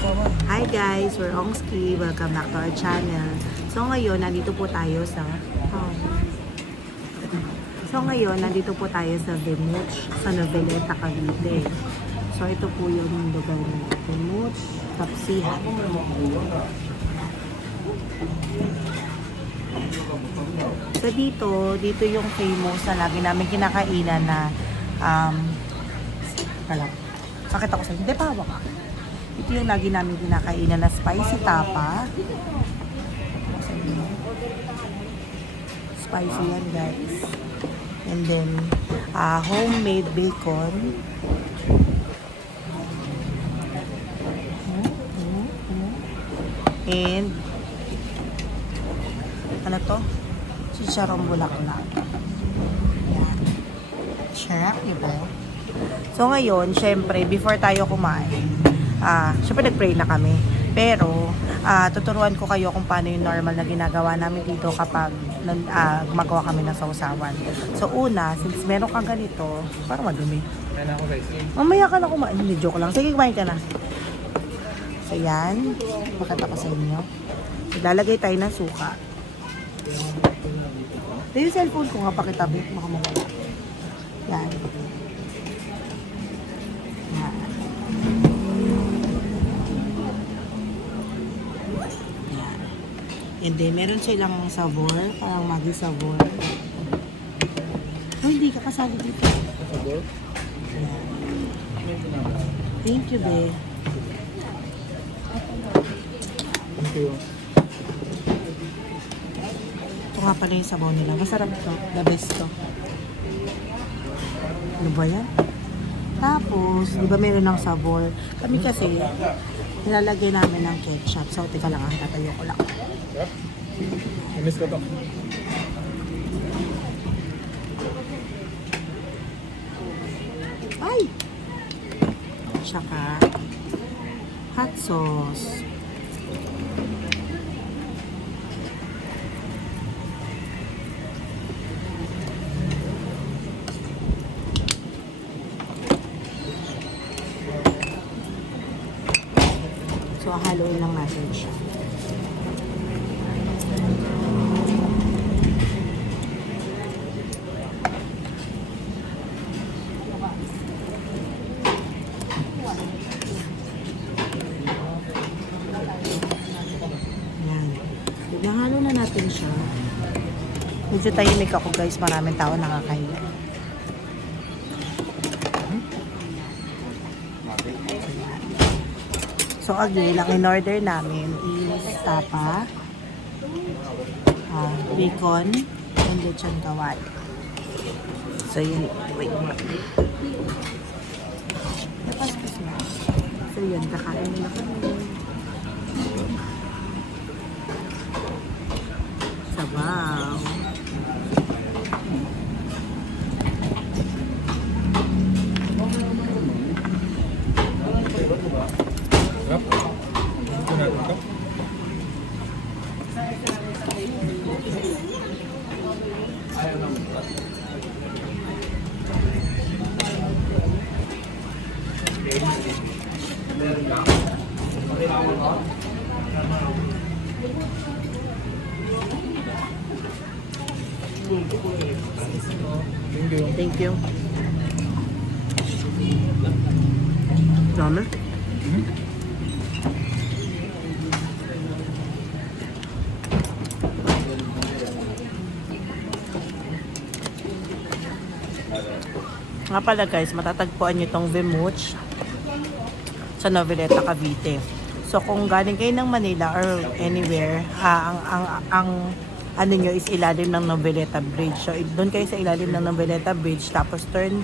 Hi guys, we're Ongski. Welcome back to our channel. So ngayon, nandito po tayo sa Vemouch, sa Noveleta, Cavite. So ito po yung lugar ng Vemouch Tapsihan. So dito yung famous na lagi namin kinakainan na pakita ko sa inyo. Hindi pa hawak ka. Ito yung lagi namin kinakainan na spicy tapa. Spicy yan guys. And then homemade bacon. And ano to? Chicharong bulaklak. Yan. Sarap, diba? So ngayon, syempre, before tayo kumain, syempre nag-pray na kami. Pero, tuturuan ko kayo kung paano yung normal na ginagawa namin dito kapag gumagawa kami ng sausawan. So una, since meron kang ganito, parang madumi. Kaya na ako guys. Mamaya ka na kumain. Hindi, joke lang. Sige, kumain ka na. So yan, makita ko sa inyo. Ilalagay tayo ng suka. Ito yung cellphone ko nga pakitabi. Makamamala. Yan. Yan. Yan. And then, meron silang sabor. Parang magi sabor. Oh, hindi ka kasali dito. Sabor? Yan. Thank you, be. Thank you. Ito nga pala yung sabaw nila. Masarap to. The best to. Ano ba yan? Tapos, di ba meron ng sabor? Kami kasi, nilalagay namin ng ketchup. So, teka lang, tatayo ko lang. Miss ko to. Ay! Tsaka, hot sauce. So, haluin lang natin siya. Yan. Nahalo na natin siya. Medyo tahimik ako guys. Maraming tao nakakahiya. So again, ang in-order namin is tapa, bacon, and lechon kawali. So yun, wait. Napaspas na. So yun, kakain na kami. Sabaw. Sarap. Ito natin ito. Thank you. Thank you. Dami. Nga pala guys, matatagpuan nyo itong Vemouch sa Noveleta, Cavite. So kung galing kayo ng Manila or anywhere, ang ano nyo is ilalim ng Noveleta Bridge. So doon kayo sa ilalim ng Noveleta Bridge, tapos turn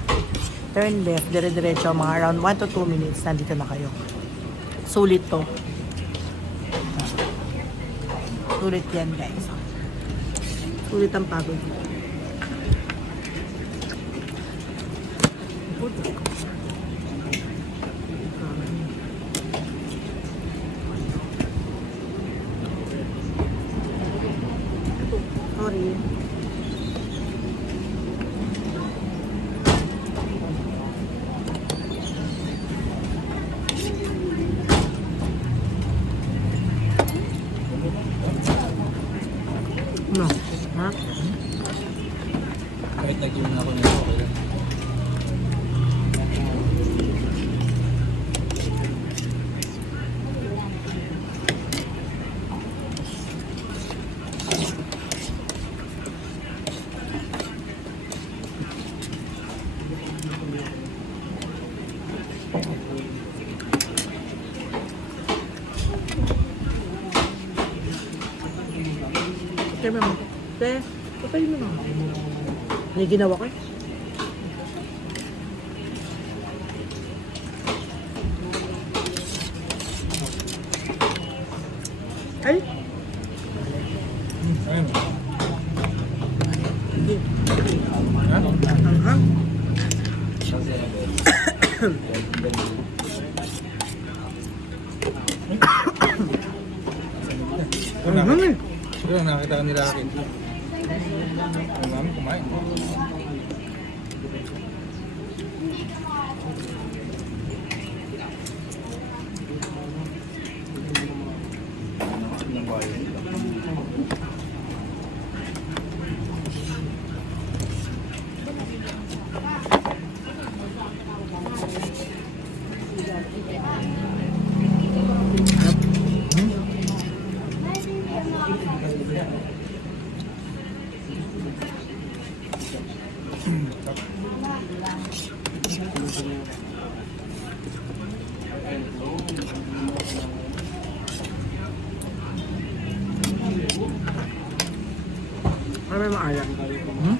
left, dire-diretso, mga around 1 to 2 minutes, nandito na kayo. Sulit to. Sulit yan guys. Sulit ang pagod. Sorry. Kaya mama. Te, patay mo na. May ginawa ko eh. Ay! Ayun. Hindi. Ha? Anghang. Anghang eh. Siguro nakita ka nila akin. Ang mami kumain. Ano may maaya? Hmm?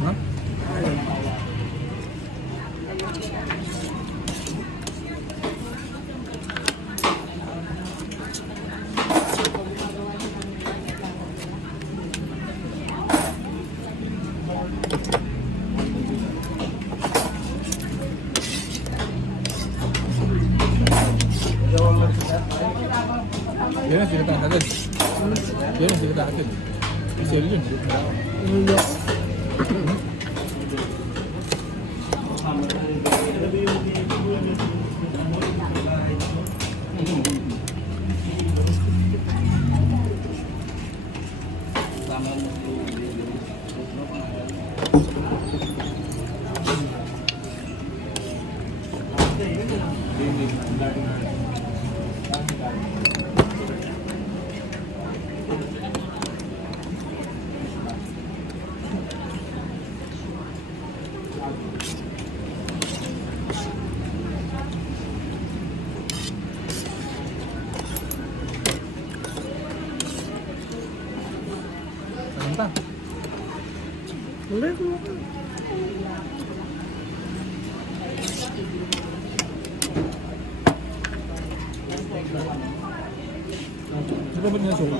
Ha? Yan ang sinita agad. Yan ang sinita agad. Kasi yun. Inulo. Saan pa? Wala ko. Di ba ba nila suka?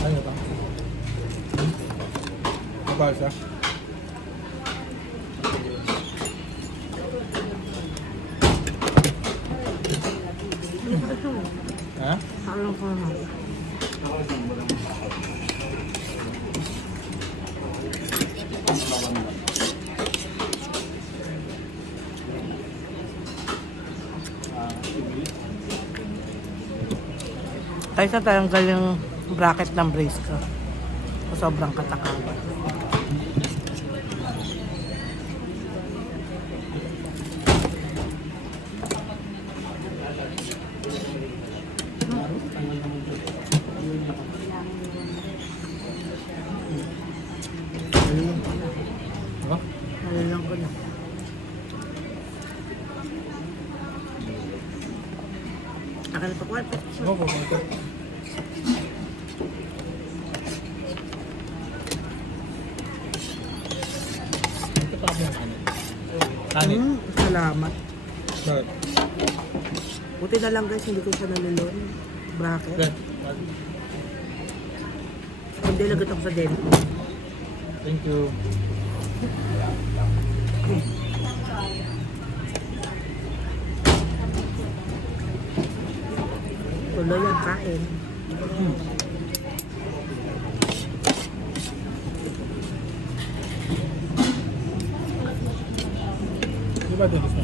Ano pa? Kapasa? Ito. Ha? Alam ko na. Kaysa tanggal yung bracket ng brace ko. Sobrang katakawan. Ha? Nalalang ko na. Akan pa kwarto. Oo, pumunta. Ito pa ako ng kanin. Kanin? Salamat. Bakit? Buti na lang guys, hindi ko siya nalilon. Bracket. Bakit? Hindi lagot ako sa deli. Thank you. Tuloy ang kain. Di ba dinis na?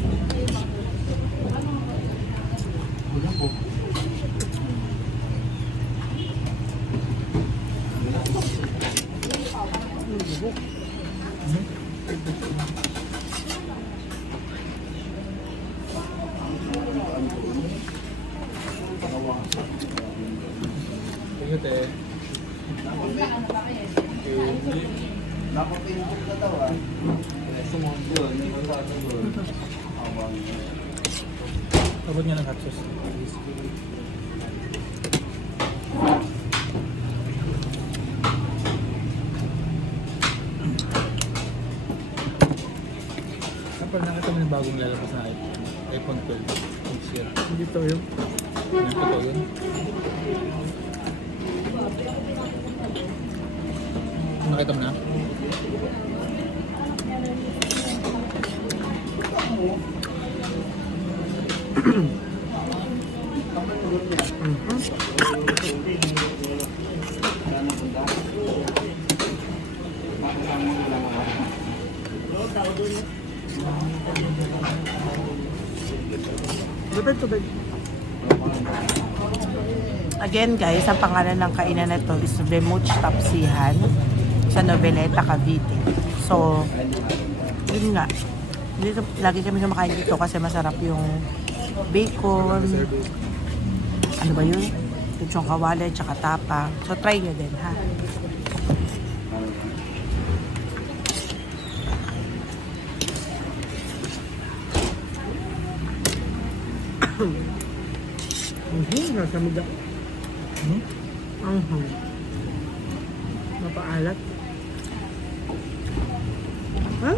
Ingat eh. Sabot niya ng hot sauce. nakita mo yung bagong lalabas na iPhone 12 next year. Dito yun. Ano totoo yun? Nakita mo na? Tubig. Again guys, ang pangalan ng kainan na to is Vemouch Tapsihan sa Noveleta, Cavite. So, yun nga. Dito, lagi kami kumakain dito kasi masarap yung bacon. Ano ba yun? Lechong kawali, tsaka tapa. So, try nyo din, ha? Nasa mida. Mapaalat. Ha?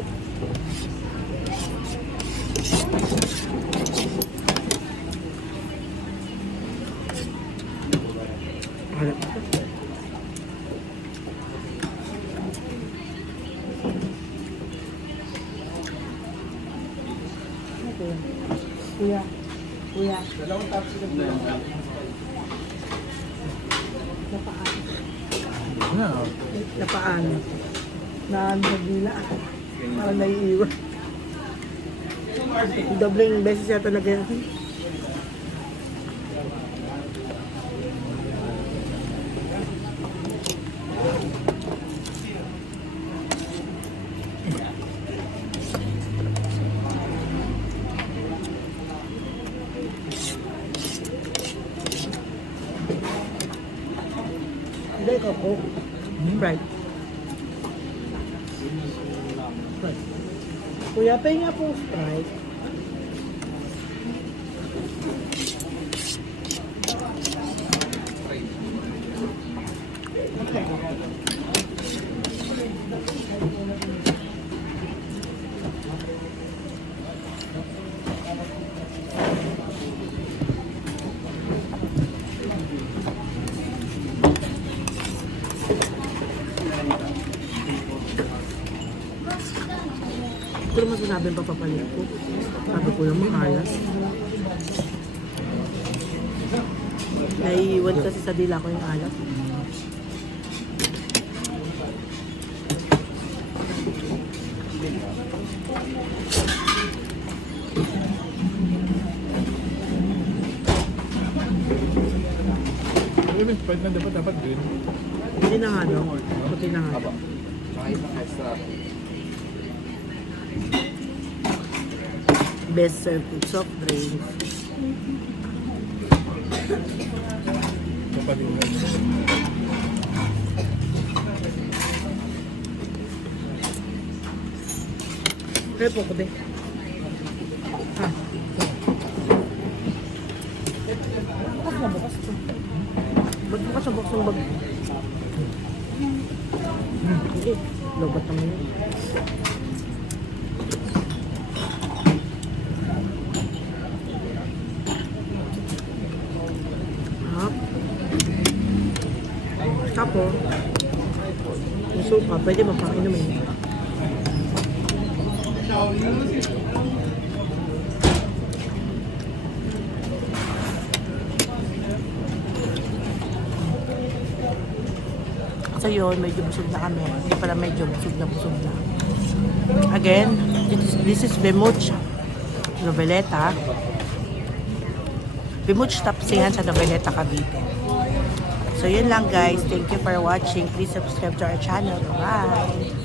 Alat. Kuya. Dalawang tapsihan na yan. Napaan. Nandagila. Parang naiiwan. Dobling beses yata na ganyan. Hindi ko po. Right. Kuya, pahinga po Sprite. Okay. Ito naman sinabing papapalit ko. Sabi ko lang maalas. Naiiwan kasi sa dila ko yung alat. May Sprite na dapat green. Hindi na nga no. Puti na nga. Best served with soft drinks. Kaya po ko din. Bukas na bukas to. Ba't bukas na bukas ng bag? Hindi. Lobat naman yun. Tapos, yung suka, pwede mapang-inumin. So yun, medyo busog na kami. Hindi pala medyo busog na. Again, this is Vemouch Noveleta. Vemouch Tapsihan sa Noveleta, Cavite. So yun lang guys. Thank you for watching. Please subscribe to our channel. Bye!